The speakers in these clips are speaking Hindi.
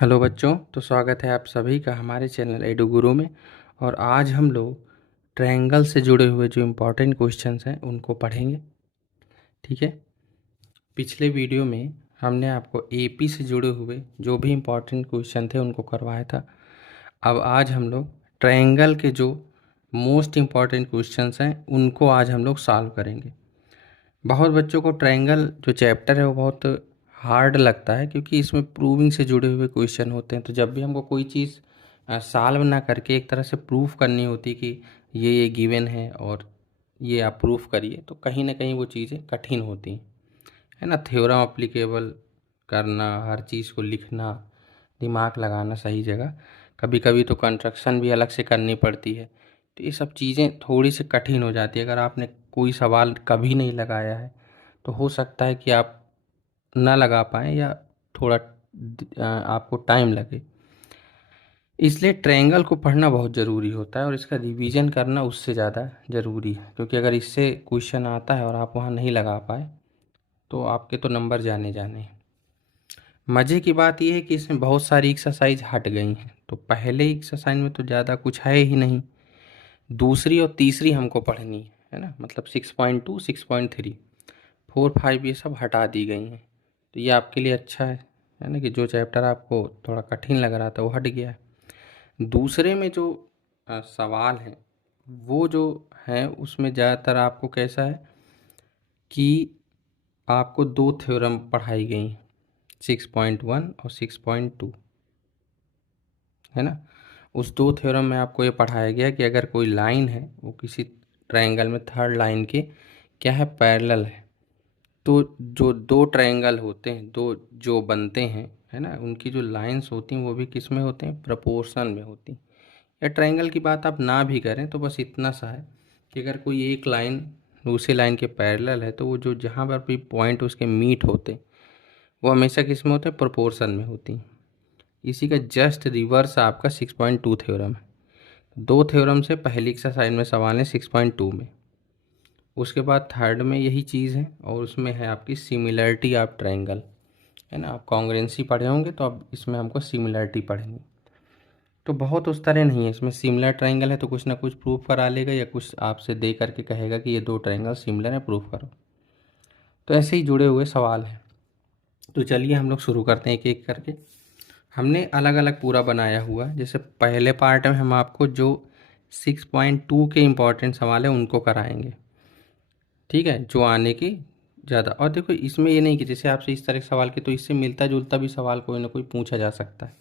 हेलो बच्चों, तो स्वागत है आप सभी का हमारे चैनल एडू गुरु में। और आज हम लोग ट्रायंगल से जुड़े हुए जो इम्पोर्टेंट क्वेश्चंस हैं उनको पढ़ेंगे। ठीक है। पिछले वीडियो में हमने आपको एपी से जुड़े हुए जो भी इम्पोर्टेंट क्वेश्चन थे उनको करवाया था। अब आज हम लोग ट्रायंगल के जो मोस्ट इम्पॉर्टेंट क्वेश्चंस हैं उनको आज हम लोग सॉल्व करेंगे। बहुत बच्चों को ट्रायंगल जो चैप्टर है वो बहुत हार्ड लगता है, क्योंकि इसमें प्रूविंग से जुड़े हुए क्वेश्चन होते हैं। तो जब भी हमको कोई चीज़ सॉल्व ना करके एक तरह से प्रूफ करनी होती कि ये गिवन है और ये आप प्रूफ करिए, तो कहीं ना कहीं वो चीज़ें कठिन होती हैं, है ना। थ्योरम अप्लीकेबल करना, हर चीज़ को लिखना, दिमाग लगाना सही जगह, कभी कभी तो कंस्ट्रक्शन भी अलग से करनी पड़ती है। तो ये सब चीज़ें थोड़ी सी कठिन हो जाती है। अगर आपने कोई सवाल कभी नहीं लगाया है तो हो सकता है कि आप ना लगा पाएँ या थोड़ा आपको टाइम लगे। इसलिए ट्रायंगल को पढ़ना बहुत ज़रूरी होता है और इसका रिवीजन करना उससे ज़्यादा ज़रूरी है, क्योंकि अगर इससे क्वेश्चन आता है और आप वहाँ नहीं लगा पाए तो आपके तो नंबर जाने जाने हैं। मज़े की बात यह है कि इसमें बहुत सारी एक्सरसाइज हट गई हैं। तो पहले एक्सरसाइज में तो ज़्यादा कुछ है ही नहीं, दूसरी और तीसरी हमको पढ़नी है ना। मतलब 6.2, 6.3, 4, 5 ये सब हटा दी गई हैं। तो ये आपके लिए अच्छा है ना, कि जो चैप्टर आपको थोड़ा कठिन लग रहा था वो हट गया है। दूसरे में जो सवाल हैं वो जो हैं उसमें ज़्यादातर आपको कैसा है कि आपको दो थ्योरम पढ़ाई गई हैं, 6.1 और 6.2, है ना। उस दो थ्योरम में आपको ये पढ़ाया गया कि अगर कोई लाइन है वो किसी ट्रायंगल में थर्ड लाइन के क्या है, पैरेलल है, तो जो दो ट्रायंगल होते हैं, दो जो बनते हैं, है ना, उनकी जो लाइंस होती हैं वो भी किस में होते हैं, प्रोपोर्शन में होती हैं। या ट्रायंगल की बात आप ना भी करें तो बस इतना सा है कि अगर कोई एक लाइन दूसरी लाइन के पैरेलल है तो वो जो जहाँ पर भी पॉइंट उसके मीट होते हैं वो हमेशा किस में होते हैं, प्रोपोर्शन में होती हैं। इसी का जस्ट रिवर्स आपका 6.2 थ्योरम है। दो थ्योरम से पहली एक्सरसाइज में सवाल है 6.2 में, उसके बाद थर्ड में यही चीज़ है और उसमें है आपकी सिमिलरिटी ऑफ ट्रायंगल, है ना। आप कॉन्ग्रुएंसी पढ़े होंगे तो अब इसमें हमको सिमिलरिटी पढ़ेंगे। तो बहुत उस तरह नहीं है, इसमें सिमिलर ट्रायंगल है तो कुछ ना कुछ प्रूफ करा लेगा या कुछ आपसे दे करके कहेगा कि ये दो ट्रायंगल सिमिलर है, प्रूफ करो। तो ऐसे ही जुड़े हुए सवाल हैं। तो चलिए हम लोग शुरू करते हैं एक एक करके। हमने अलग अलग पूरा बनाया हुआ है। जैसे पहले पार्ट में हम आपको जो 6.2 के इम्पॉर्टेंट सवाल है उनको कराएंगे, ठीक है, जो आने की ज़्यादा। और देखो इसमें ये नहीं कि जैसे आपसे इस तरह के सवाल के, तो इससे मिलता जुलता भी सवाल कोई ना कोई पूछा जा सकता है।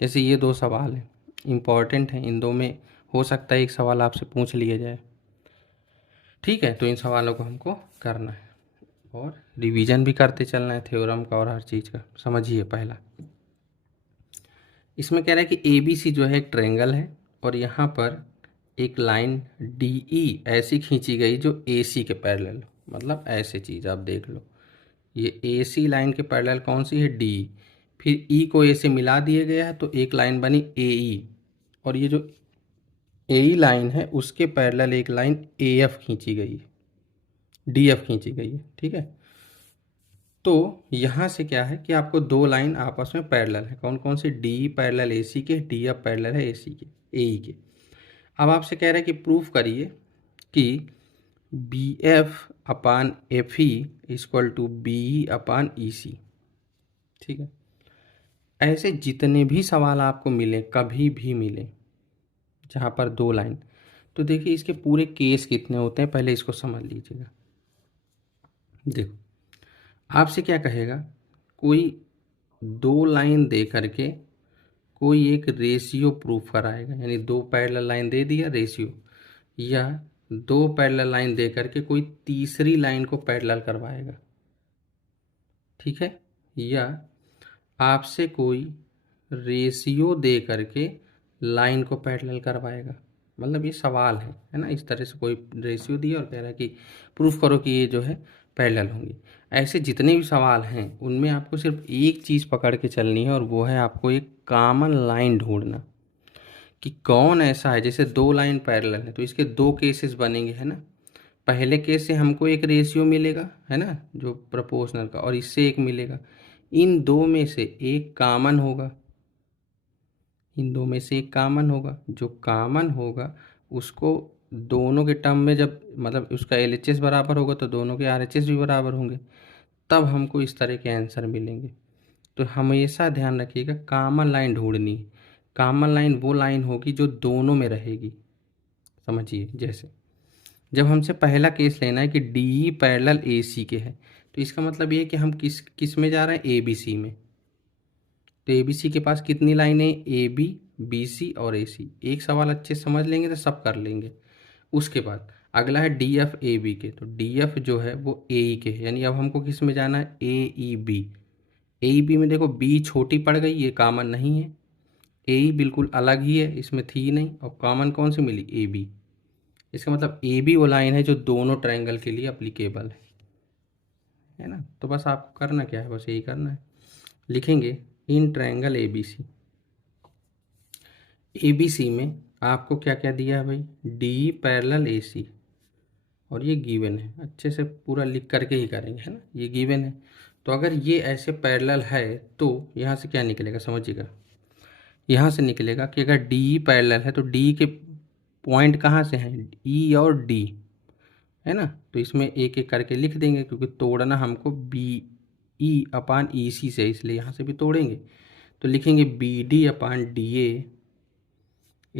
जैसे ये दो सवाल हैं, इम्पॉर्टेंट हैं, इन दो में हो सकता है एक सवाल आपसे पूछ लिया जाए, ठीक है। तो इन सवालों को हमको करना है और रिवीजन भी करते चलना है थ्योरम का और हर चीज़ का। समझिए पहला, इसमें कह रहा है कि ए बी सी जो है एक ट्रायंगल है और यहाँ पर एक लाइन डी ई ऐसी खींची गई जो ए सी के पैरेलल, मतलब ऐसे चीज़ आप देख लो, ये ए सी लाइन के पैरेलल कौन सी है, डी। फिर ई को ए से मिला दिया गया है तो एक लाइन बनी ए ई, और ये जो ए ई लाइन है उसके पैरेलल एक लाइन ए एफ खींची गई है, डी एफ खींची गई है, ठीक है। तो यहाँ से क्या है कि आपको दो लाइन आपस में पैरेलल है, कौन कौन सी, डी पैरेलल ए सी के, डी एफ पैरेलल है ए सी के, ए ई के। अब आपसे कह रहा है कि प्रूफ करिए कि B F upon F E equal to B E upon E C, ठीक है। ऐसे जितने भी सवाल आपको मिले, कभी भी मिले जहाँ पर दो लाइन, तो देखिए इसके पूरे केस कितने होते हैं, पहले इसको समझ लीजिएगा। देखो आपसे क्या कहेगा, कोई दो लाइन दे करके कोई एक रेशियो प्रूफ कराएगा, यानी दो पैरेलल लाइन दे दिया रेशियो, या दो पैरेलल लाइन दे करके कोई तीसरी लाइन को पैरेलल करवाएगा, ठीक है। या आपसे कोई रेशियो दे करके लाइन को पैरेलल करवाएगा, मतलब ये सवाल है ना। इस तरह से कोई रेशियो दिया और कह रहा है कि प्रूफ करो कि ये जो है पैरेलल होंगी। ऐसे जितने भी सवाल हैं उनमें आपको सिर्फ एक चीज़ पकड़ के चलनी है और वो है आपको एक कॉमन लाइन ढूंढना कि कौन ऐसा है। जैसे दो लाइन पैरेलल है तो इसके दो केसेस बनेंगे, है ना। पहले केस से हमको एक रेशियो मिलेगा, है ना, जो प्रोपोर्शनल का, और इससे एक मिलेगा। इन दो में से एक कॉमन होगा, इन दो में से एक कॉमन होगा, जो कॉमन होगा उसको दोनों के टर्म में जब मतलब उसका LHS बराबर होगा तो दोनों के RHS भी बराबर होंगे, तब हमको इस तरह के आंसर मिलेंगे। तो हमेशा ध्यान रखिएगा कॉमन लाइन ढूंढनी है। कॉमन लाइन वो लाइन होगी जो दोनों में रहेगी। समझिए, जैसे जब हमसे पहला केस लेना है कि DE पैरेलल AC के है, तो इसका मतलब ये है कि हम किस में जा रहे हैं, ABC में। तो ABC के पास कितनी लाइनें, AB, BC और AC। एक सवाल अच्छे से समझ लेंगे तो सब कर लेंगे। उसके बाद अगला है DF AB के, तो DF जो है वो AE के है, यानी अब हमको किस में जाना है, AEB। AEB में देखो B छोटी पड़ गई, ये कॉमन नहीं है। AE बिल्कुल अलग ही है, इसमें थी नहीं, और कॉमन कौन सी मिली, AB। इसका मतलब AB वो लाइन है जो दोनों ट्रायंगल के लिए अप्लीकेबल है ना। तो बस आपको करना क्या है, बस यही करना है, लिखेंगे इन ट्रायंगल ABC में आपको क्या क्या दिया है भाई, DE पैरेलल AC, और ये गिवन है, अच्छे से पूरा लिख करके ही करेंगे, है ना, ये गिवन है। तो अगर ये ऐसे पैरेलल है तो यहाँ से क्या निकलेगा, समझिएगा, यहाँ से निकलेगा कि अगर DE पैरेलल है तो DE के पॉइंट कहाँ से हैं, E और D, है ना। तो इसमें एक एक करके लिख देंगे, क्योंकि तोड़ना हमको BE/EC से, इसलिए यहाँ से भी तोड़ेंगे। तो लिखेंगे BD/DA =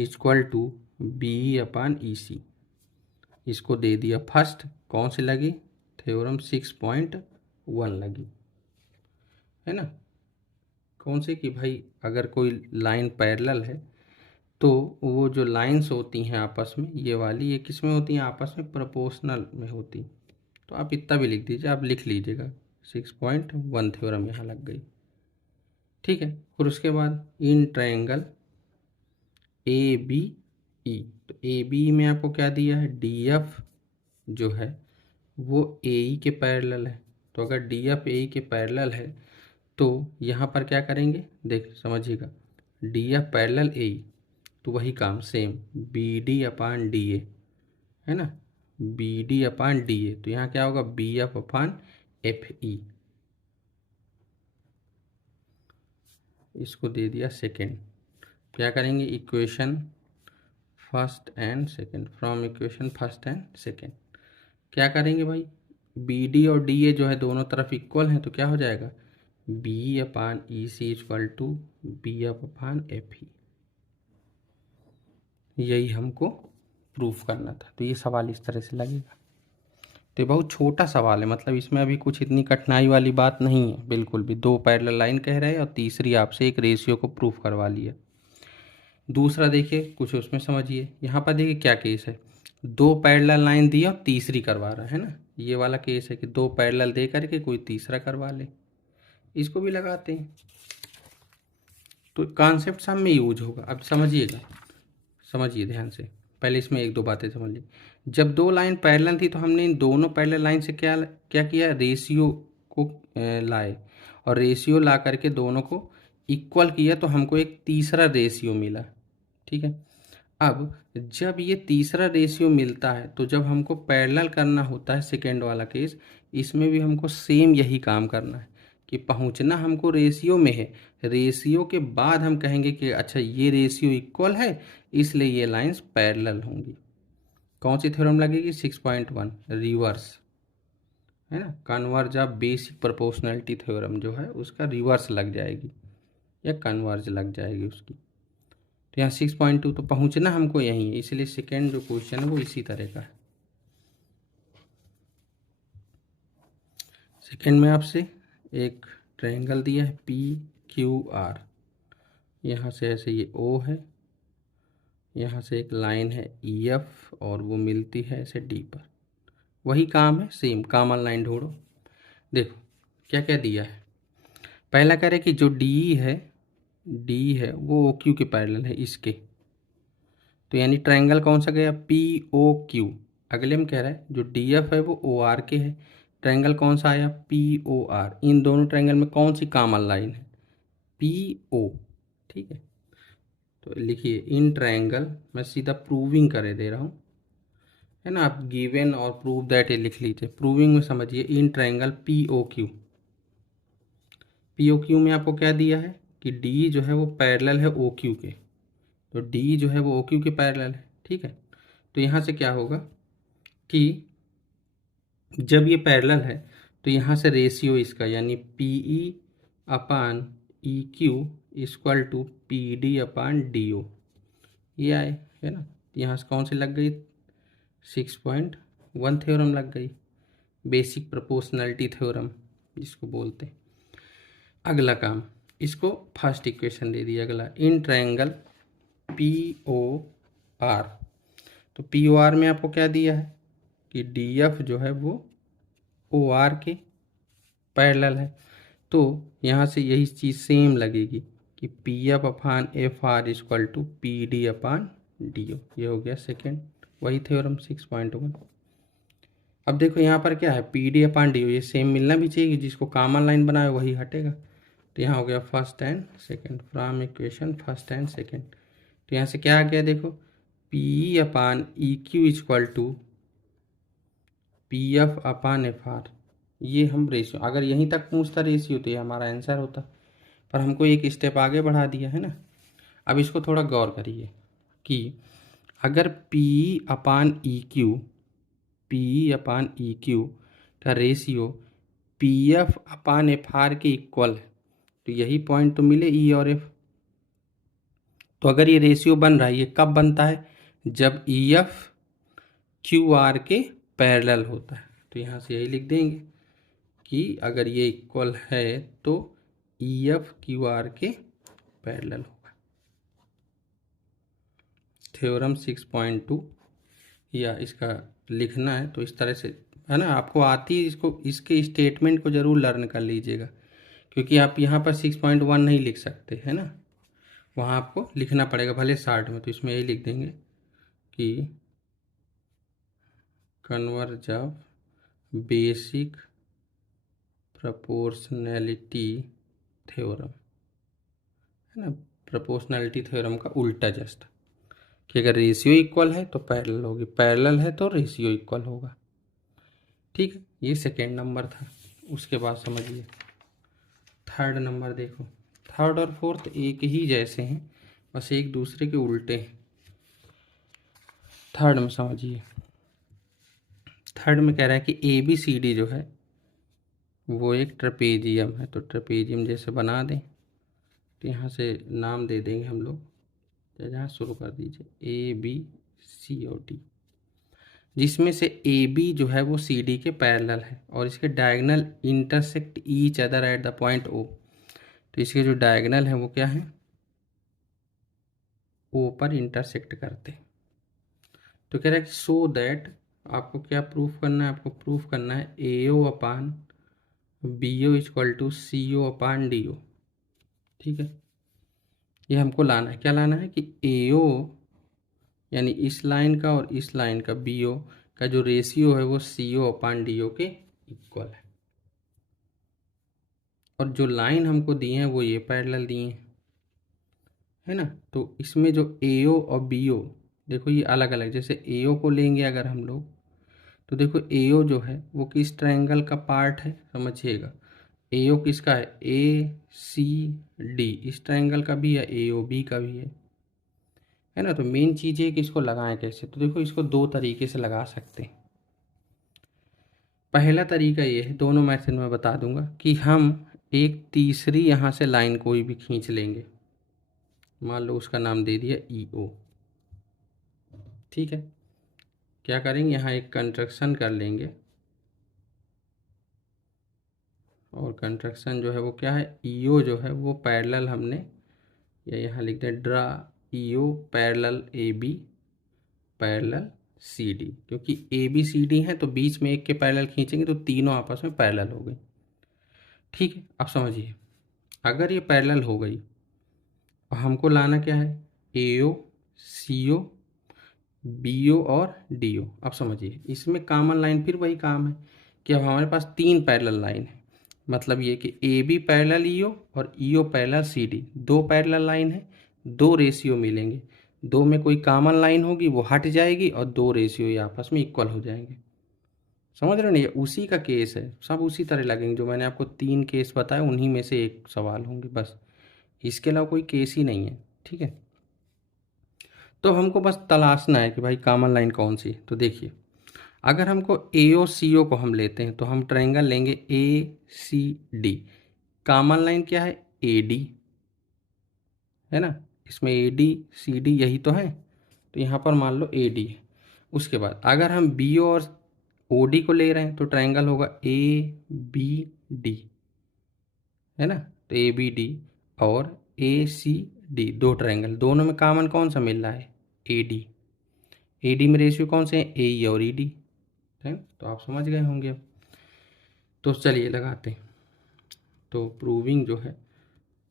BE/EC। इसको दे दिया फर्स्ट, कौन सी लगी, थ्योरम 6.1 लगी, है ना। कौन सी, कि भाई अगर कोई लाइन पैरेलल है तो वो जो लाइंस होती हैं आपस में, ये वाली, ये किस में होती हैं, आपस में प्रोपोर्शनल में होती। तो आप इतना भी लिख दीजिए, आप लिख लीजिएगा 6.1 थ्योरम यहाँ लग गई, ठीक है। और उसके बाद इन ट्रायंगल ABE, तो ABE में आपको क्या दिया है, DF जो है वो AE के पैरेलल है। तो अगर DF AE के पैरेलल है तो यहाँ पर क्या करेंगे, देख समझिएगा, DF पैरेलल AE, तो वही काम सेम BD/DA, है ना, BD/DA। तो यहाँ क्या होगा, BF/FE। इसको दे दिया सेकेंड। क्या करेंगे, equation first and second, from equation first and second क्या करेंगे भाई, BD और DA जो है दोनों तरफ इक्वल हैं, तो क्या हो जाएगा, BE/EC = BF/FE। यही हमको प्रूफ करना था। तो ये सवाल इस तरह से लगेगा। तो ये बहुत छोटा सवाल है, मतलब इसमें अभी कुछ इतनी कठिनाई वाली बात नहीं है बिल्कुल भी। दो पैरेलल लाइन कह रहे हैं और तीसरी आपसे एक रेशियो को प्रूफ करवा लिया। दूसरा देखिए, कुछ उसमें समझिए, यहाँ पर देखिए क्या केस है, दो पैरेलल लाइन दी और तीसरी करवा रहा है ना। ये वाला केस है कि दो पैरेलल दे करके कोई तीसरा करवा ले, इसको भी लगाते हैं। तो कॉन्सेप्ट सब में यूज होगा। अब समझिएगा, समझिए ध्यान से, पहले इसमें एक दो बातें समझ ली। जब दो लाइन पैरेलल थी तो हमने इन दोनों पैरेलल लाइन से क्या क्या किया, रेशियो को लाए, और रेशियो ला करके दोनों को इक्वल किया, तो हमको एक तीसरा रेशियो मिला, ठीक है। अब जब ये तीसरा रेशियो मिलता है तो जब हमको पैरेलल करना होता है, सेकेंड वाला केस, इसमें भी हमको सेम यही काम करना है कि पहुंचना हमको रेशियो में है, रेशियो के बाद हम कहेंगे कि अच्छा ये रेशियो इक्वल है, इसलिए ये लाइंस पैरेलल होंगी। कौन सी थ्योरम लगेगी, 6.1 रिवर्स, है ना, converse of basic proportionality theorem जो है उसका रिवर्स लग जाएगी या कन्वर्ज लग जाएगी उसकी। तो यहाँ 6.2, तो पहुँचना हमको यहीं है, इसलिए सेकेंड जो क्वेश्चन है वो इसी तरह का है। सेकेंड में आपसे एक ट्रायंगल दिया है PQR, यहाँ से ऐसे ये O है, यहाँ से एक लाइन है EF और वो मिलती है ऐसे D पर। वही काम है, सेम कॉमन लाइन ढूंढो। देखो क्या क्या दिया है, पहला कह रहे कि जो DE है, D है वो OQ के पैरेलल है इसके, तो यानी ट्रायंगल कौन सा गया, POQ। अगले में कह रहा है जो DF है वो OR के है, ट्रायंगल कौन सा आया, POR। इन दोनों ट्रायंगल में कौन सी कॉमन लाइन है, PO, ठीक है। तो लिखिए इन ट्रायंगल, मैं सीधा प्रूविंग करे दे रहा हूँ, है ना, आप गिवन और प्रूव दैट ये लिख लीजिए। प्रूविंग में समझिए, इन ट्रायंगल POQ, POQ में आपको क्या दिया है कि D जो है वो पैरेलल है OQ के, तो डी जो है वो ओ क्यू के पैरेलल है, ठीक है। तो यहाँ से क्या होगा कि जब ये पैरेलल है तो यहाँ से रेशियो इसका यानी P E upon E Q equal to P D upon D O, ये आए, है ना। यहाँ से कौन सी लग गई, 6.1 थ्योरम लग गई, बेसिक प्रोपोर्शनैलिटी थ्योरम जिसको बोलते हैं। अगला काम, इसको फर्स्ट इक्वेशन दे दिया। अगला, in triangle P O R, तो पी ओ आर में आपको क्या दिया है कि डी एफ जो है वो ओ आर के पैरेलल है। तो यहाँ से यही चीज़ सेम लगेगी कि P F upon F R equal to P D upon D O, ये हो गया सेकेंड वही थ्योरम 6.1। अब देखो यहाँ पर क्या है, P D upon D O, ये सेम मिलना भी चाहिए, जिसको कॉमन लाइन बनाए वही हटेगा। तो यहाँ हो गया first and second, from equation first and second. तो यहाँ से क्या आ गया देखो, P upon E Q equal to P F upon F R, ये हम रेशियो, अगर यहीं तक पूछता रेशियो तो ये हमारा आंसर होता, पर हमको एक स्टेप आगे बढ़ा दिया है ना। अब इसको थोड़ा गौर करिए कि अगर P upon E Q, P upon E Q का ratio P F upon F are के इक्वल है, तो यही पॉइंट तो मिले ई और एफ। तो अगर ये रेशियो बन रहा है, ये कब बनता है, जब ई एफ क्यू आर के पैरेलल होता है। तो यहाँ से यही लिख देंगे कि अगर ये इक्वल है तो ई एफ क्यू आर के पैरेलल होगा। थ्योरम 6.2 या इसका लिखना है तो इस तरह से, है ना, आपको आती है, इसको इसके स्टेटमेंट को ज़रूर लर्न कर लीजिएगा, क्योंकि आप यहाँ पर 6.1 नहीं लिख सकते, है ना, वहाँ आपको लिखना पड़ेगा भले शार्ट में। तो इसमें यही लिख देंगे कि converse of basic proportionality theorem, है ना, प्रोपोर्शनैलिटी थ्योरम का उल्टा जस्ट, कि अगर रेशियो इक्वल है तो पैरेलल होगी, पैरेलल है तो रेशियो इक्वल होगा, ठीक है। ये सेकेंड नंबर था। उसके बाद समझिए थर्ड नंबर देखो, थर्ड और फोर्थ एक ही जैसे हैं, बस एक दूसरे के उल्टे हैं। थर्ड में समझिए, थर्ड में कह रहा है कि ए बी सी डी जो है वो एक ट्रेपेजियम है, तो ट्रेपेजियम जैसे बना दें, तो यहाँ से नाम दे देंगे हम लोग, तो यहाँ शुरू कर दीजिए ए बी सी और डी, जिसमें से ए बी जो है वो सी डी के पैरेलल है और इसके diagonal intersect each other at the point O. तो इसके जो डायगोनल है वो क्या है, ओ पर इंटरसेक्ट करते हैं। तो कह रहा है कि सो दैट, आपको क्या प्रूफ करना है, आपको प्रूफ करना है A O upon B O equal to C O upon D O, ठीक है। ये हमको लाना है, क्या लाना है कि ए ओ यानी इस लाइन का और इस लाइन का बी ओ का जो रेशियो है वो सी ओ अपान डी ओ के इक्वल है, और जो लाइन हमको दी है वो ये पैरेलल दिए हैं, है ना। तो इसमें जो ए ओ और बी ओ, देखो ये अलग अलग, जैसे ए ओ को लेंगे अगर हम लोग, तो देखो ए ओ जो है वो किस ट्रायंगल का पार्ट है, समझिएगा। ए ओ किसका है, ए सी डी, इस ट्रायंगल का भी है, ए ओ बी का भी है ना। तो मेन चीज़ है कि इसको लगाएं कैसे, तो देखो इसको दो तरीके से लगा सकते हैं। पहला तरीका ये है, दोनों मेथड में बता दूंगा, कि हम एक तीसरी यहाँ से लाइन कोई भी खींच लेंगे, मान लो उसका नाम दे दिया ई ओ, ठीक है। क्या करेंगे, यहाँ एक कंस्ट्रक्शन कर लेंगे, और कंस्ट्रक्शन जो है वो क्या है, ई ओ जो है वो पैरेलल हमने, या यहाँ लिख दें draw E O parallel A B parallel C D, क्योंकि ए बी सी डी है तो बीच में एक के पैरेलल खींचेंगे तो तीनों आपस में पैरेलल हो गई, ठीक है। अब समझिए, अगर ये पैरेलल हो गई और हमको लाना क्या है, A O C O B O और डी ओ। अब समझिए इसमें कॉमन लाइन, फिर वही काम है कि अब हमारे पास तीन पैरेलल लाइन है, मतलब ये कि ए बी पैरेलल ई ओ और ई ओ पैरेलल सी डी, दो पैरेलल लाइन है, दो रेशियो मिलेंगे, दो में कोई कॉमन लाइन होगी वो हट जाएगी और दो रेशियो ये आपस में इक्वल हो जाएंगे, समझ रहे हो ना। ये उसी का केस है, सब उसी तरह लगेंगे, जो मैंने आपको तीन केस बताए उन्हीं में से एक सवाल होंगे, बस इसके अलावा कोई केस ही नहीं है, ठीक है। तो हमको बस तलाशना है कि भाई कॉमन लाइन कौन सी। तो देखिए, अगर हमको AO CO को हम लेते हैं तो हम ट्रायंगल लेंगे ACD। कॉमन लाइन क्या है? AD है ना, इसमें AD CD यही तो है, तो यहाँ पर मान लो AD है। उसके बाद अगर हम BO और OD को ले रहे हैं तो ट्रायंगल होगा ABD, है ना। तो ABD और ACD दो ट्रायंगल, दोनों में कॉमन कौन सा मिल रहा है? AD। AD में रेशियो कौन से हैं? AE और ED है। तो आप समझ गए होंगे अब। तो चलिए लगाते हैं। तो प्रूविंग जो है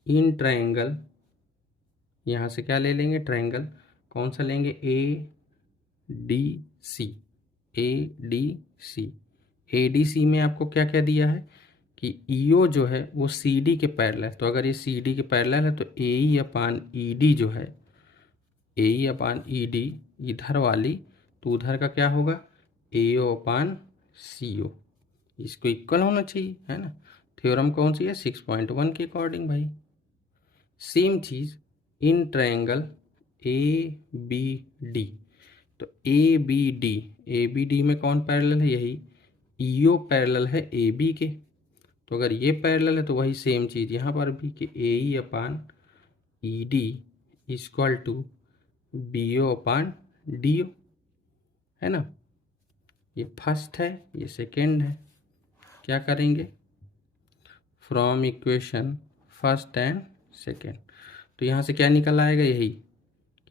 इन ट्रायंगल, यहाँ से क्या ले लेंगे? ट्रायंगल कौन सा लेंगे? ADC। ADC ADC में आपको क्या क्या दिया है कि EO जो है वो CD के पैरेलल है। तो अगर ये CD के पैरेलल है तो AE अपान ED जो है, AE अपान ED इधर वाली, तो उधर का क्या होगा? AO upon CO। इसको इक्वल होना चाहिए, है ना। थ्योरम कौन सी है? 6.1 के अकॉर्डिंग भाई। Same cheese in triangle ABD। तो ABD में कौन पैरेलल है? यही EO पैरेलल है AB के। तो अगर ये पैरेलल है तो वही सेम चीज़ यहाँ पर भी कि AE upon ED equal to BO upon DO, है ना। ये फर्स्ट है, ये सेकेंड है। क्या करेंगे? From equation first and second, तो यहाँ से क्या निकल आएगा? यही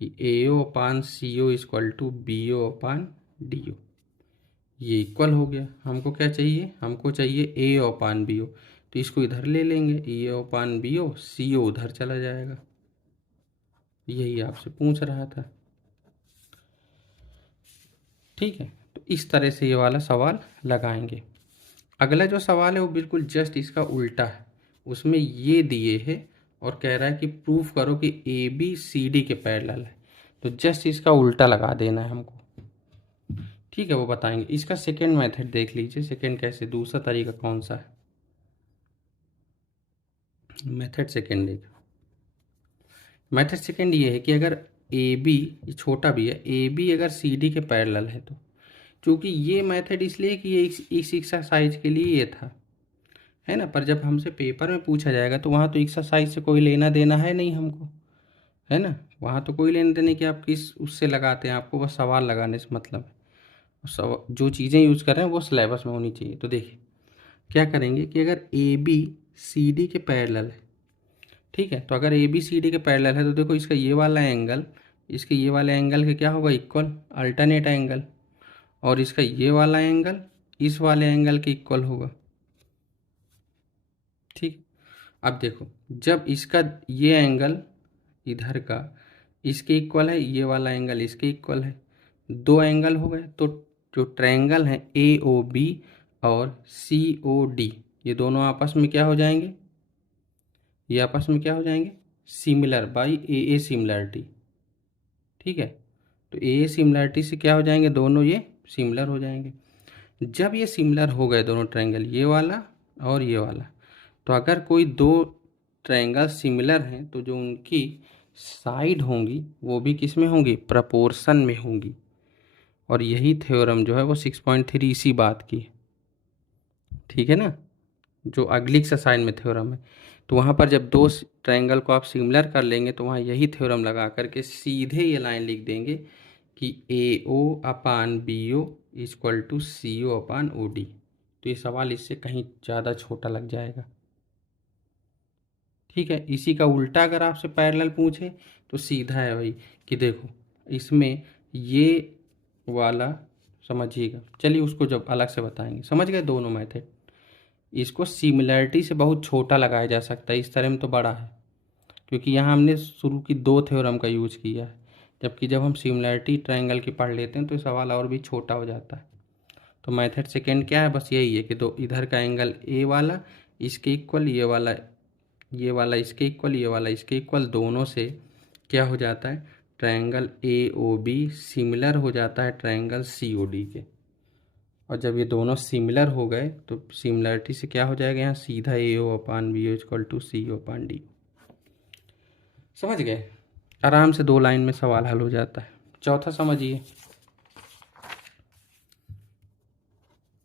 कि AO upon CO equal to BO upon DO। ये इक्वल हो गया। हमको क्या चाहिए? हमको चाहिए AO अपान BO, तो इसको इधर ले लेंगे, AO अपान BO, CO उधर चला जाएगा। यही आपसे पूछ रहा था, ठीक है। तो इस तरह से ये वाला सवाल लगाएंगे। अगला जो सवाल है वो बिल्कुल जस्ट इसका उल्टा है। उसमें ये दिए है और कह रहा है कि प्रूफ करो कि ABCD के पैरेलल है। तो जस्ट इसका उल्टा लगा देना है हमको, ठीक है। वो बताएंगे। इसका सेकेंड मेथड देख लीजिए, सेकेंड कैसे, दूसरा तरीका कौन सा है। मेथड सेकेंड देखो, मेथड सेकेंड ये है कि अगर AB, ये छोटा भी है, AB अगर CD के पैरेलल है तो, चूँकि ये मेथड इसलिए कि ये इस एक्सरसाइज के लिए ये था, है ना। पर जब हमसे पेपर में पूछा जाएगा तो वहाँ तो एक्सरसाइज से कोई लेना देना है नहीं हमको, है ना। वहाँ तो कोई लेना देने कि आप किस उससे लगाते हैं, आपको बस सवाल लगाने से मतलब है। जो चीज़ें यूज़ कर रहे हैं वो सिलेबस में होनी चाहिए। तो देखिए क्या करेंगे कि अगर ABCD के पैरेलल है, ठीक है, तो अगर ABCD के पैरेलल है तो देखो इसका ये वाला एंगल, इसके ये वाले एंगल के क्या होगा? Equal, alternate angle. और इसका ये वाला एंगल इस वाले एंगल के इक्वल होगा, ठीक। अब देखो जब इसका ये एंगल इधर का इसके इक्वल है, ये वाला एंगल इसके इक्वल है, दो एंगल हो गए, तो जो ट्रायंगल है AOB और COD, ये दोनों आपस में क्या हो जाएंगे? ये आपस में क्या हो जाएंगे? सिमिलर बाई AA सिमिलरिटी, ठीक है। तो AA सिमिलरिटी से क्या हो जाएंगे? दोनों ये सिमिलर हो जाएंगे। जब ये सिमिलर हो गए दोनों ट्रायंगल, ये वाला और ये वाला, तो अगर कोई दो ट्रायंगल सिमिलर हैं तो जो उनकी साइड होंगी वो भी किस में होंगी? प्रपोर्शन में होंगी। और यही थ्योरम जो है वो 6.3 इसी बात की, ठीक है ना। जो अगली एक्सरसाइज में थ्योरम है, तो वहाँ पर जब दो ट्रायंगल को आप सिमिलर कर लेंगे तो वहाँ यही थ्योरम लगा करके सीधे ये लाइन लिख देंगे कि AO upon BO equal to CO upon OD। तो ये सवाल इससे कहीं ज़्यादा छोटा लग जाएगा, ठीक है। इसी का उल्टा अगर आपसे पैरेलल पूछे तो सीधा है भाई कि देखो इसमें ये वाला, समझिएगा। चलिए उसको जब अलग से बताएंगे। समझ गए दोनों मेथड। इसको सिमिलैरिटी से बहुत छोटा लगाया जा सकता है, इस तरह में तो बड़ा है, क्योंकि यहाँ हमने शुरू की दो थ्योरम का यूज किया है। जबकि जब हम सिमिलैरिटी ट्रायंगल की पढ़ लेते हैं तो सवाल और भी छोटा हो जाता है। तो मेथड सेकेंड क्या है? बस यही है कि दो इधर का एंगल A वाला इसके इक्वल, ये वाला इसके इक्वल, ये वाला इसके इक्वल, दोनों से क्या हो जाता है? ट्रायंगल AOB सिमिलर हो जाता है ट्रायंगल COD के। और जब ये दोनों सिमिलर हो गए तो सिमिलरिटी से क्या हो जाएगा? यहाँ सीधा AO upon BO equal to CO upon D। समझ गए? आराम से 2 लाइन में सवाल हल हो जाता है। चौथा समझिए,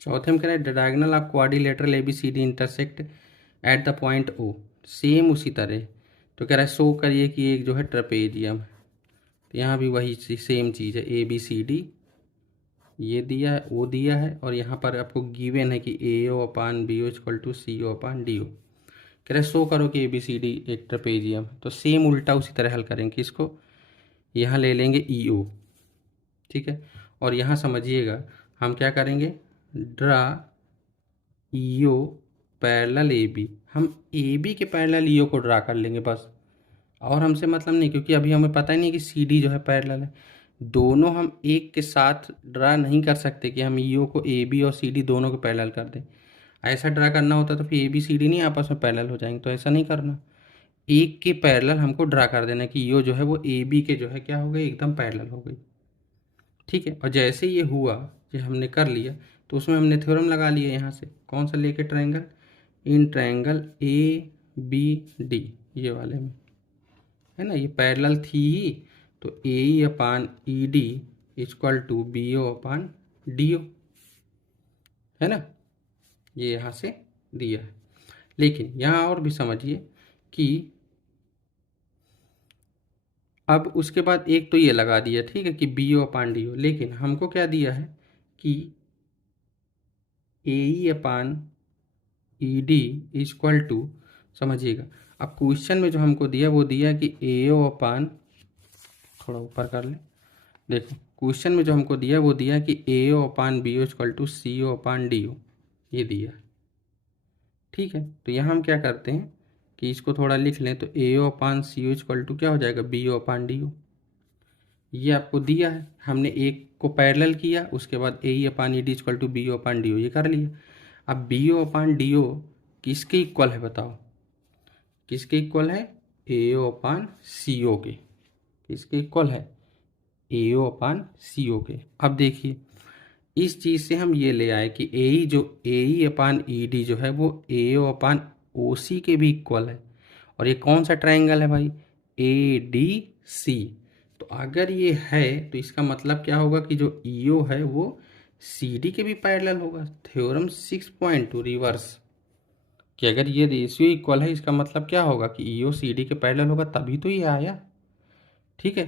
चौथे में कह रहे हैं diagonal of quadrilateral ABCD intersect at the point O। Same उसी तरह तो कह रहा है शो करिए कि एक जो है ट्रेपेजियम है, तो यहाँ भी वही सेम चीज़ है, ABCD ये दिया है, O दिया है, और यहाँ पर आपको गिवन है कि AO/BO = CO/DO। कह रहे शो करो कि ABCD एक ट्रेपेजियम है, तो सेम उल्टा उसी तरह हल करेंगे। इसको यहाँ ले लेंगे EO, ठीक है, और यहाँ समझिएगा हम क्या करेंगे, ड्रा EO पैरेलल AB। हम AB के पैरेलल EO को ड्रा कर लेंगे बस, और हमसे मतलब नहीं, क्योंकि अभी हमें पता ही नहीं कि CD जो है पैरेलल है। दोनों हम एक के साथ ड्रा नहीं कर सकते कि हम EO को AB और CD दोनों को पैरेलल कर दें। ऐसा ड्रा करना होता तो फिर ABCD नहीं आपस में पैरेलल हो जाएंगे, तो ऐसा नहीं करना। एक के पैरेलल हमको ड्रा कर देना कि EO जो है वो AB के जो है क्या हो गई, एकदम पैरेलल हो गई, ठीक है। और जैसे ये हुआ, ये हमने कर लिया, तो उसमें हमने थ्योरम लगा लिया यहाँ से, कौन सा लेके, ट्रायंगल, इन ट्रायंगल ABD ये वाले में, है ना, ये पैरेलल थी ही, तो AE/ED = BO/DO, है ना, ये यहाँ से दिया है। लेकिन यहाँ और भी समझिए कि अब उसके बाद एक तो ये लगा दिया, ठीक है, कि BO/DO, लेकिन हमको क्या दिया है कि AE/ED = समझिएगा, अब क्वेश्चन में जो हमको दिया वो दिया कि AO/, थोड़ा ऊपर कर ले, देखो क्वेश्चन में जो हमको दिया वो दिया कि AO/BO = CO/DO, ये दिया, ठीक है। तो यहाँ हम क्या करते हैं कि इसको थोड़ा लिख लें, तो AO/CO = क्या हो जाएगा, BO/DO। ये आपको दिया है, हमने एक को पैरेलल किया, उसके बाद AE/ED = BO/DO, ये कर लिया। अब BO/DO किसके इक्वल है बताओ, किसके इक्वल है, AO/CO के, किसके इक्वल है, AO/CO के। अब देखिए इस चीज़ से हम ये ले आए कि AE/ED जो है वो AO/OC के भी इक्वल है, और ये कौन सा ट्रायंगल है भाई, ADC। तो अगर ये है तो इसका मतलब क्या होगा कि जो EO है वो CD के भी पैरेलल होगा। थ्योरम 6.2 रिवर्स, कि अगर ये रेशियो इक्वल है, इसका मतलब क्या होगा कि EO CD के पैरेलल होगा, तभी तो ये आया, ठीक है।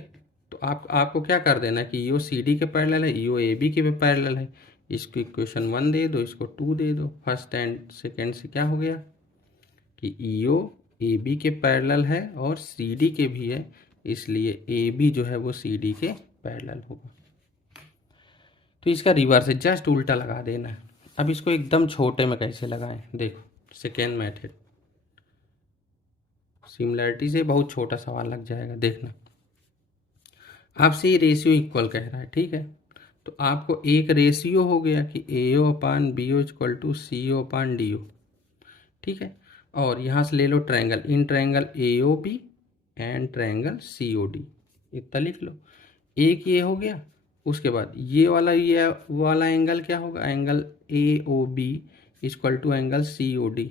तो आपको क्या कर देना है कि EO CD के पैरेलल है, EO AB के भी पैरेलल है, इसको इक्वेशन 1 दे दो, इसको 2 दे दो, फर्स्ट एंड सेकेंड से क्या हो गया कि EO AB के पैरेलल है और CD के भी है, इसलिए AB जो है वो CD के पैरेलल होगा। तो इसका रिवर्स है, जस्ट उल्टा लगा देना है। अब इसको एकदम छोटे में कैसे लगाएं, देखो सेकेंड मेथड, सिमिलरिटी से बहुत छोटा सवाल लग जाएगा, देखना। आपसे ये रेशियो इक्वल कह रहा है, ठीक है, तो आपको एक रेशियो हो गया कि AO/BO = CO/DO, ठीक है। और यहाँ से ले लो triangle, in triangle AOB and triangle COD, इतना लिख लो। एक ये हो गया, उसके बाद ये वाला एंगल क्या होगा, एंगल AOB = एंगल COD,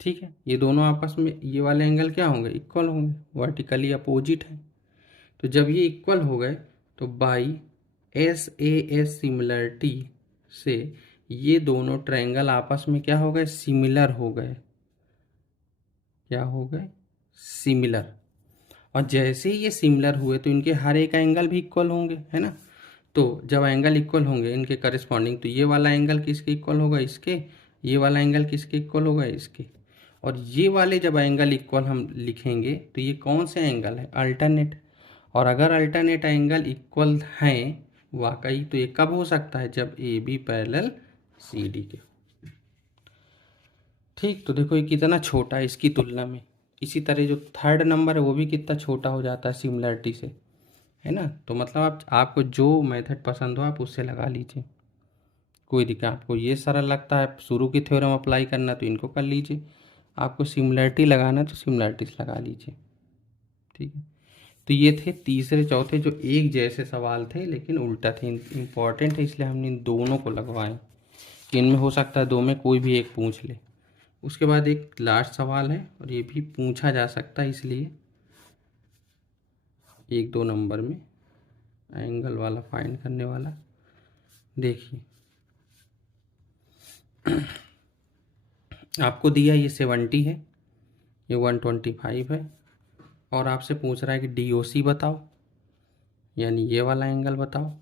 ठीक है। ये दोनों आपस में ये वाले एंगल क्या होंगे, इक्वल होंगे, वर्टिकली अपोजिट है। तो जब ये इक्वल हो गए तो बाई SAS सिमिलरिटी से ये दोनों ट्रायंगल आपस में क्या हो गए, सिमिलर हो गए, क्या हो गए, सिमिलर। और जैसे ही ये सिमिलर हुए तो इनके हर एक एंगल भी इक्वल होंगे, है ना। तो जब एंगल इक्वल होंगे इनके करस्पॉन्डिंग, तो ये वाला एंगल किसके इक्वल होगा, इसके, ये वाला एंगल किसके इक्वल होगा, इसके। और ये वाले जब एंगल इक्वल हम लिखेंगे तो ये कौन से एंगल है, अल्टरनेट। और अगर अल्टरनेट एंगल इक्वल हैं वाकई, तो ये कब हो सकता है, जब AB पैरेलल CD के, ठीक। तो देखो ये कितना छोटा है इसकी तुलना में। इसी तरह जो थर्ड नंबर है वो भी कितना छोटा हो जाता है सिमिलरिटी से, है ना। तो मतलब आपको जो मेथड पसंद हो आप उससे लगा लीजिए, कोई दिक्कत। आपको ये सरल लगता है शुरू की थ्योरम अप्लाई करना तो इनको कर लीजिए, आपको सिमिलरिटी लगाना है तो सिमिलरिटी से लगा लीजिए, ठीक है। तो ये थे तीसरे चौथे जो एक जैसे सवाल थे लेकिन उल्टा थे, इम्पॉर्टेंट है इसलिए हमने इन दोनों को लगवाए कि इनमें हो सकता है दो में कोई भी एक पूछ ले। उसके बाद एक लास्ट सवाल है और ये भी पूछा जा सकता है, इसलिए 1-2 नंबर में एंगल वाला फाइंड करने वाला। देखिए आपको दिया ये 70 है, ये 125 है, और आपसे पूछ रहा है कि DOC बताओ, यानी ये वाला एंगल बताओ,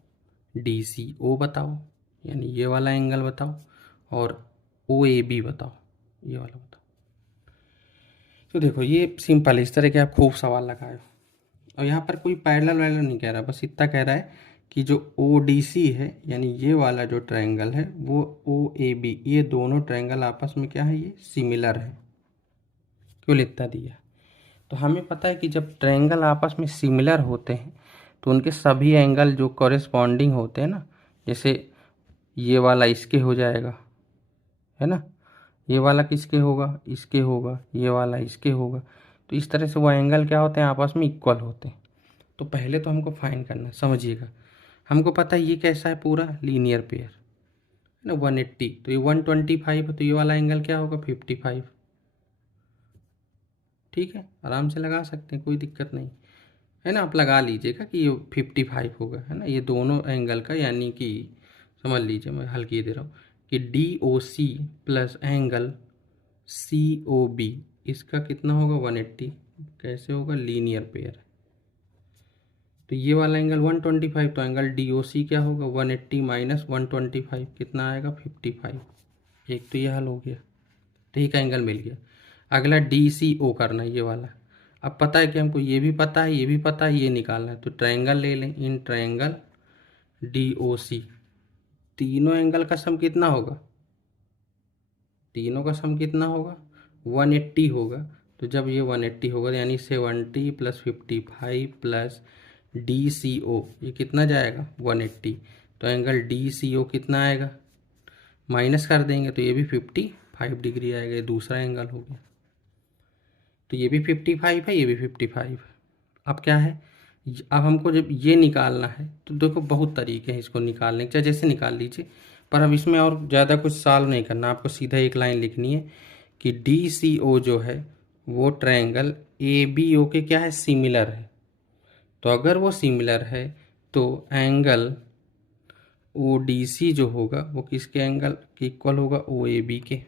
DCO बताओ, यानी ये वाला एंगल बताओ, और OAB बताओ, ये वाला बताओ। तो देखो ये सिंपल, इस तरह के आप खूब सवाल लगाए। और यहाँ पर कोई पैरेलल वैरेलल नहीं कह रहा, बस इतना कह रहा है कि जो ODC है, यानी ये वाला जो ट्रायंगल है, वो OAB, ये दोनों ट्रायंगल आपस में क्या है, ये सिमिलर है। क्यों इतना दिया? तो हमें पता है कि जब ट्रायंगल आपस में सिमिलर होते हैं तो उनके सभी एंगल जो कॉरेस्पॉन्डिंग होते हैं ना, जैसे ये वाला इसके हो जाएगा, है ना, ये वाला किसके होगा, इसके होगा, ये वाला इसके होगा, तो इस तरह से वो एंगल क्या होते हैं, आपस में इक्वल होते हैं। तो पहले तो हमको फाइंड करना है, समझिएगा। हमको पता है ये कैसा है, पूरा लीनियर पेयर है ना, 180, तो ये 125 है, तो ये वाला एंगल क्या होगा, 55। ठीक है, आराम से लगा सकते हैं, कोई दिक्कत नहीं है ना। आप लगा लीजिएगा कि ये 55 होगा, है ना, ये दोनों एंगल का, यानी कि समझ लीजिए, मैं हल किए दे रहा हूँ कि DOC प्लस एंगल COB, इसका कितना होगा, 180। कैसे होगा, लीनियर पेयर। तो ये वाला एंगल 125, तो एंगल DOC क्या होगा, 180 माइनस 125, कितना आएगा, 55। एक तो ये हल हो गया, ठीक है, एंगल मिल गया। अगला DCO करना है, ये वाला। अब पता है कि हमको ये भी पता है, ये भी पता है, ये निकालना है, तो ट्रायंगल ले लें, इन ट्रायंगल DOC, तीनों एंगल का सम कितना होगा, तीनों का सम कितना होगा, 180 होगा। तो जब ये 180 होगा, यानी 70 प्लस 55 प्लस DCO, ये कितना जाएगा, 180। तो एंगल DCO कितना आएगा, माइनस कर देंगे तो ये भी 55 डिग्री आएगा, ये दूसरा एंगल हो गया। तो ये भी 55 है, ये भी 55 है। अब क्या है, अब हमको जब ये निकालना है तो देखो बहुत तरीके हैं इसको निकालने के, चाहे जैसे निकाल लीजिए, पर अब इसमें और ज़्यादा कुछ सॉल्व नहीं करना, आपको सीधा एक लाइन लिखनी है कि DCO जो है वो ट्रायंगल ABO के क्या है, सिमिलर है। तो अगर वो सिमिलर है तो एंगल ODC जो होगा वो किसके एंगल के इक्वल होगा, OAB के।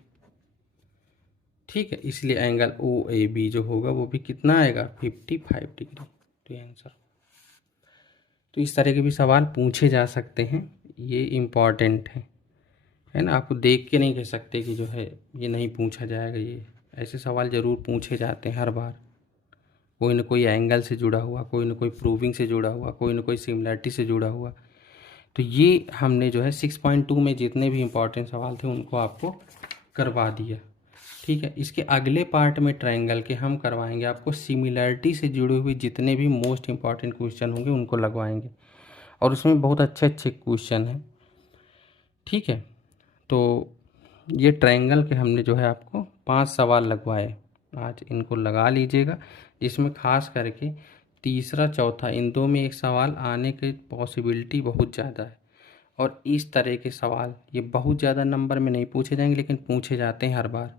ठीक है, इसलिए एंगल OAB जो होगा वो भी कितना आएगा, 55 डिग्री। तो ये आंसर। तो इस तरह के भी सवाल पूछे जा सकते हैं, ये इम्पॉर्टेंट है ना। आपको देख के नहीं कह सकते कि जो है ये नहीं पूछा जाएगा, ये ऐसे सवाल ज़रूर पूछे जाते हैं हर बार। कोई ना कोई एंगल से जुड़ा हुआ, कोई ना कोई प्रूविंग से जुड़ा हुआ, कोई ना कोई सिमिलरिटी से जुड़ा हुआ। तो ये हमने जो है 6.2 में जितने भी इम्पॉर्टेंट सवाल थे उनको आपको करवा दिया। ठीक है, इसके अगले पार्ट में ट्रायंगल के हम करवाएंगे आपको सिमिलरिटी से जुड़े हुए जितने भी मोस्ट इम्पॉर्टेंट क्वेश्चन होंगे उनको लगवाएंगे, और उसमें बहुत अच्छे अच्छे क्वेश्चन हैं। ठीक है, तो ये ट्रायंगल के हमने जो है आपको 5 सवाल लगवाए, आज इनको लगा लीजिएगा। इसमें खास करके तीसरा चौथा इन दो में एक सवाल आने की पॉसिबिलिटी बहुत ज़्यादा है, और इस तरह के सवाल ये बहुत ज़्यादा नंबर में नहीं पूछे जाएंगे, लेकिन पूछे जाते हैं हर बार।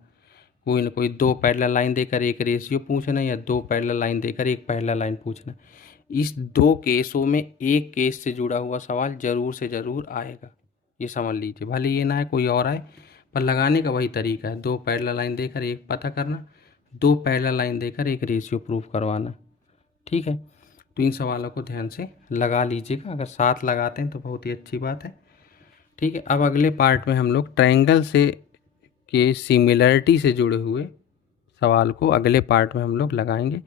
कोई ना कोई 2 पैरेलल लाइन देकर एक रेशियो पूछना, या 2 पैरेलल लाइन देकर एक पैरेलल लाइन पूछना। इस 2 केसों में एक केस से जुड़ा हुआ सवाल ज़रूर से ज़रूर आएगा, ये समझ लीजिए। भले ये ना है कोई और आए, पर लगाने का वही तरीका है, 2 पैरेलल लाइन देकर एक पता करना, 2 पैरेलल लाइन देकर एक रेशियो प्रूफ करवाना। ठीक है, तो इन सवालों को ध्यान से लगा लीजिएगा, अगर साथ लगाते हैं तो बहुत ही अच्छी बात है। ठीक है, अब अगले पार्ट में हम लोग ट्रायंगल से के सिमिलरिटी से जुड़े हुए सवाल को अगले पार्ट में हम लोग लगाएंगे।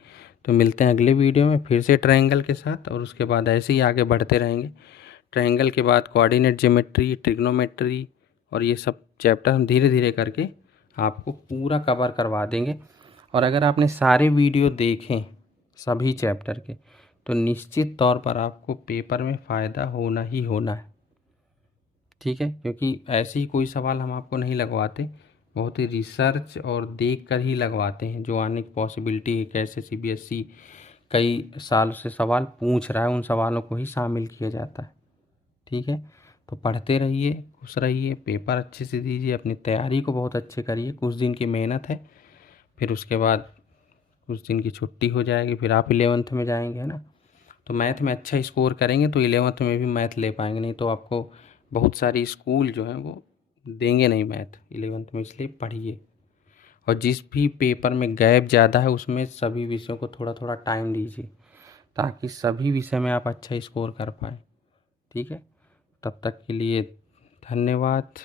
तो मिलते हैं अगले वीडियो में फिर से ट्रायंगल के साथ, और उसके बाद ऐसे ही आगे बढ़ते रहेंगे। ट्रायंगल के बाद कोऑर्डिनेट ज्योमेट्री, ट्रिग्नोमेट्री, और ये सब चैप्टर हम धीरे धीरे करके आपको पूरा कवर करवा देंगे। और अगर आपने सारे वीडियो देखें सभी चैप्टर के, तो निश्चित तौर पर आपको पेपर में फ़ायदा होना ही होना है। ठीक है, क्योंकि ऐसे ही कोई सवाल हम आपको नहीं लगवाते, बहुत ही रिसर्च और देख कर ही लगवाते हैं, जो आने की पॉसिबिलिटी है। कैसे CBSE कई साल से सवाल पूछ रहा है, उन सवालों को ही शामिल किया जाता है। ठीक है, तो पढ़ते रहिए, खुश रहिए, पेपर अच्छे से दीजिए, अपनी तैयारी को बहुत अच्छे करिए। कुछ दिन की मेहनत है, फिर उसके बाद कुछ दिन की छुट्टी हो जाएगी, फिर आप 11th में जाएंगे, है ना। तो मैथ में अच्छा स्कोर करेंगे तो 11th में भी मैथ ले पाएंगे, नहीं तो आपको बहुत सारी स्कूल जो हैं वो देंगे नहीं मैथ 11th में। इसलिए पढ़िए, और जिस भी पेपर में गैप ज़्यादा है उसमें सभी विषयों को थोड़ा थोड़ा टाइम दीजिए, ताकि सभी विषय में आप अच्छा स्कोर कर पाएँ। ठीक है, तब तक के लिए धन्यवाद।